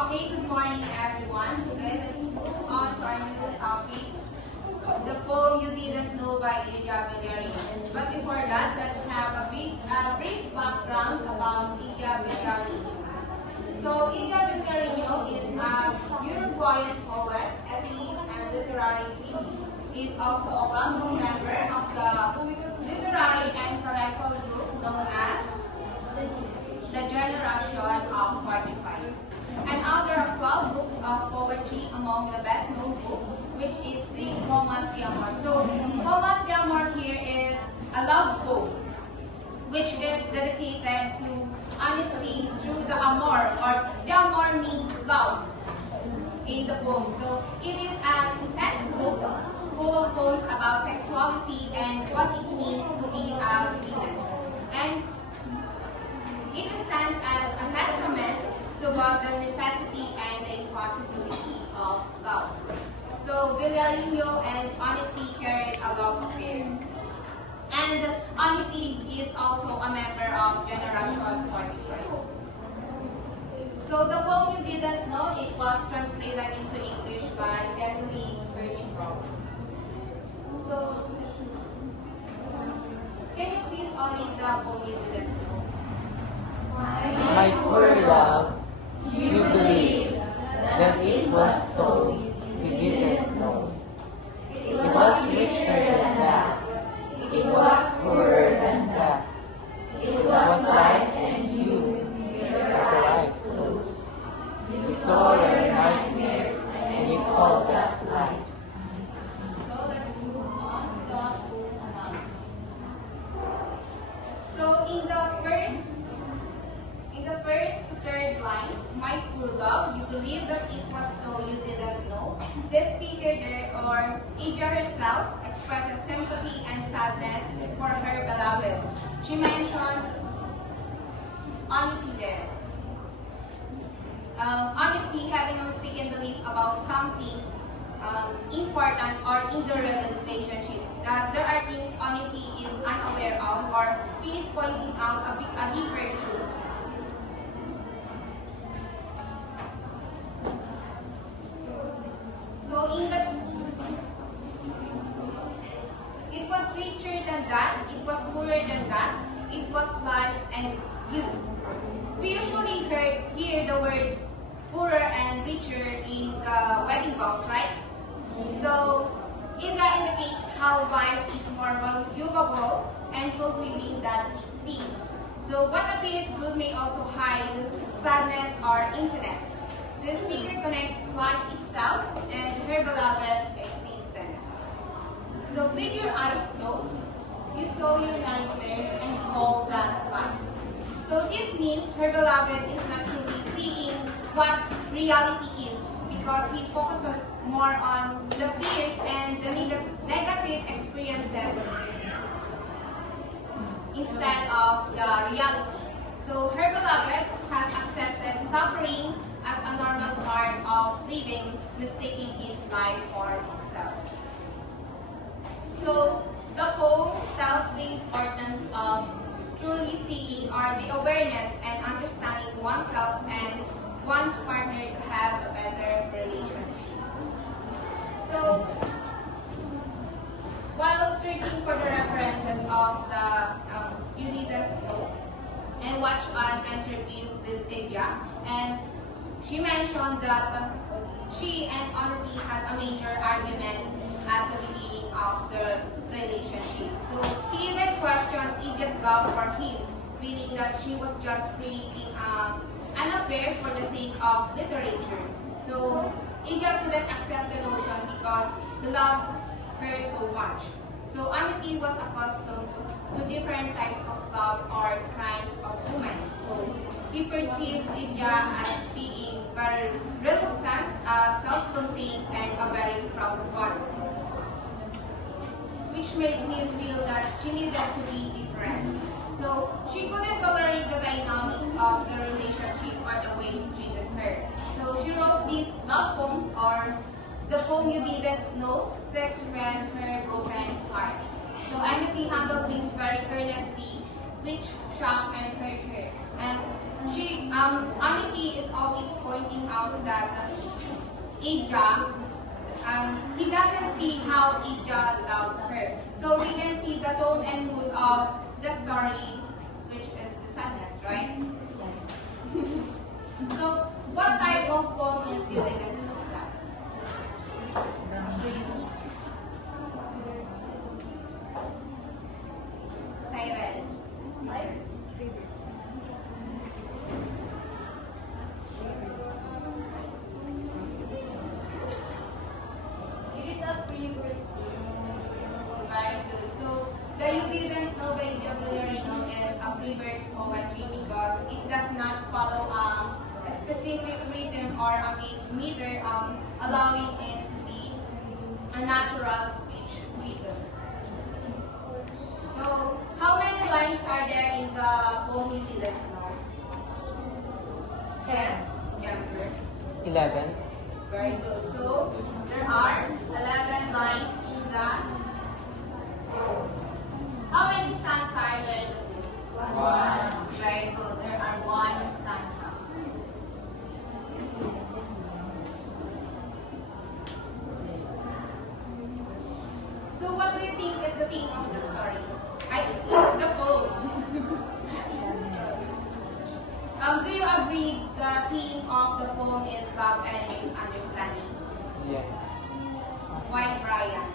Okay, good morning everyone. Today let's move on to our new topic, the poem You Didn't Know by Ilya Belyarin. But before that, let's have a brief background about Ilya Belyarin. So Ilya Belyarin is a Uruguayan poet, essayist, and literary critic. He is also a well-known member of the literary and intellectual group known as the Generation of 45. An author of 12 books of poetry, among the best-known book, which is the Poemas de Amor. So, Poemas de Amor here is a love poem, which is dedicated to Anitri through the Amor, or the Amor means love in the poem. So, it is an intense book full of poems about sexuality and what it means to be a woman. And it stands as a testament to both the necessity and the impossibility of love. So Belyarin and Anitri carried a love affair. And Anitri is also a member of Generation 45. So the poem You Didn't Know, it was translated into English by Leslie Birchbrown. So can you please all read the poem You Didn't Know? My poor love, you believed that it was so, you didn't know. It was richer than that, it was poorer than that. It was life and you, with your eyes closed. You saw your nightmares and you called that life. So let's move on to the poem analysis. So in the first to third lines, my poor love, you believe that it was so, you didn't know. The speaker there, or Ilya herself, expresses sympathy and sadness for her beloved. She mentioned Anitri there. Anitri having a mistaken belief about something important or in the relationship, that there are things Anitri is unaware of, or he is pointing out a deeper truth. So it was richer than that, it was poorer than that, it was life and you. We usually hear the words poorer and richer in the wedding vows, right? So Ilya indicates how life is more valuable and fulfilling than it seems. So what appears good may also hide sadness or emptiness. The speaker connects life itself and her beloved existence. So with your eyes closed, you saw your nightmares and called that life. So this means her beloved is not truly seeing what reality is, because he focuses more on the fears and the negative experiences instead of the reality. So her beloved has accepted suffering as a normal part of living, mistaking it life for itself. So the poem tells the importance of truly seeing, or the awareness and understanding oneself and one's partner to have a better relationship. So while searching for the references of the You Didn't Know, and watch an interview with Ilya, and she mentioned that she and Anitri had a major argument at the beginning of the relationship. So he even questioned Ilya's love for him, feeling that she was just creating an affair for the sake of literature. So Ilya couldn't accept the notion because he loved her so much. So Anitri was accustomed to different types of love or kinds of women. So he perceived Ilya as being very reluctant, self-contained, and a very proud one, which made him feel that she needed to be different. So she couldn't tolerate the dynamics of the relationship or the way he treated her. So she wrote these love poems, or the poem You Didn't Know, to express her broken heart. So Anitri handled things very carelessly, which shocked and hurt her. And Anitri is always pointing out that Ija, he doesn't see how Ija loved her. So we can see the tone and mood of the story, which is the sadness, right? So what type of poem is this in the class? Siren. It is a free verse. Very good. So, the You Didn't Know by Ija Villarino is a free verse poetry because it does not follow a specific rhythm or a meter, allowing it to be a natural speech rhythm. So, how many lines are there in the poem You Didn't Know? Yes, younger. 11. Very good. So, there are 11 lines in the poem. How many stanzas are there? One. Very good. There are one stanza. So, what do you think is the theme of the story? The poem. Do you agree the theme of the poem is love and misunderstanding? Yes. Why, Brian?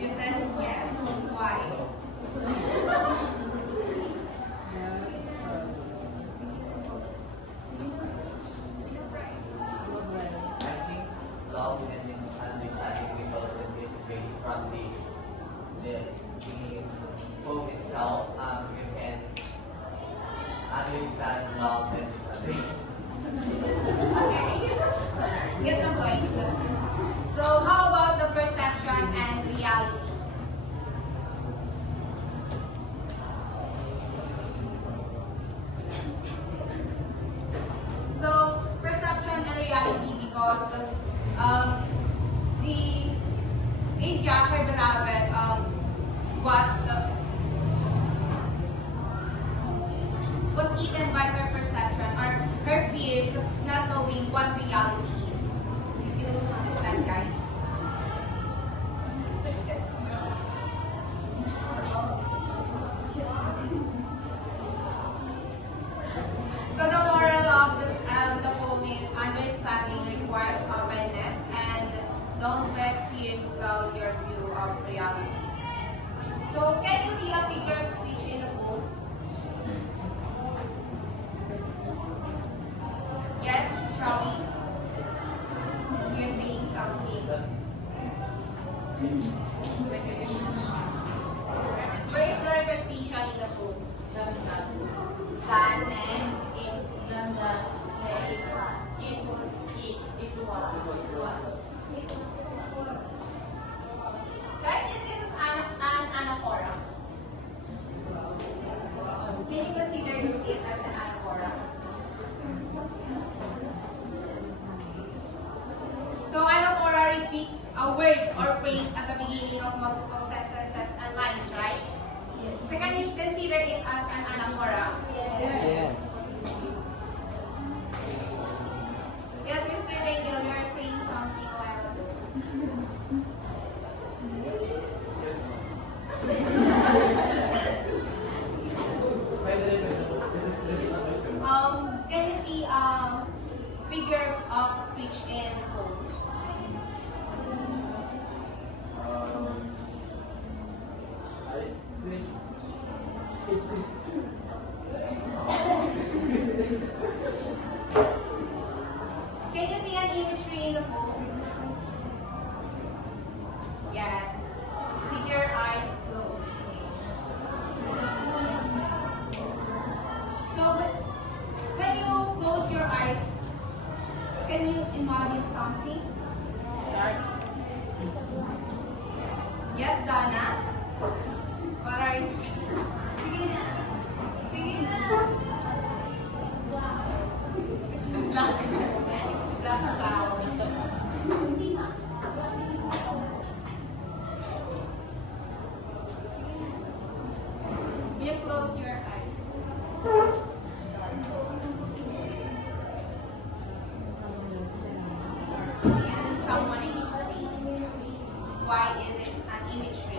You said yes. Why? I think love and misunderstanding because it is based from the poem itself. You can understand love and misunderstanding. Okay. Get the point. So, how about the perception and reality? So, perception and reality because the Ija, her beloved, was eaten by her perception or her fears, not knowing what reality is. You don't understand, guys. So the moral of the poem is understanding requires openness and don't let fears cloud your view of realities. So can you see a figure of speech in the poem? Yes, shall we? You're saying something. Where is the repetition in the poem? Than and it's Guys, is this an anaphora? Can you consider it as an anaphora? So anaphora repeats a word or phrase at the beginning of multiple sentences and lines, right? So can you consider it as an anaphora? Yes. Yes, Mr. Daniel, you are saying something a while ago. Can you see figure of speech in the poem? I think it's Can you see an imagery in the poem? Yes. Keep your eyes closed. So when you close your eyes, can you imagine something? Yes, Donna? What are you Sige na. Sige na. Black. Black tao. You close your eyes. why is it an imagery?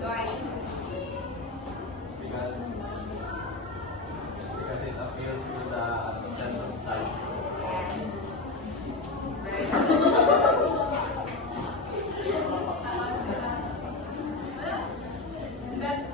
Go ahead. Because it appeals to the sense of sight. Very good. That's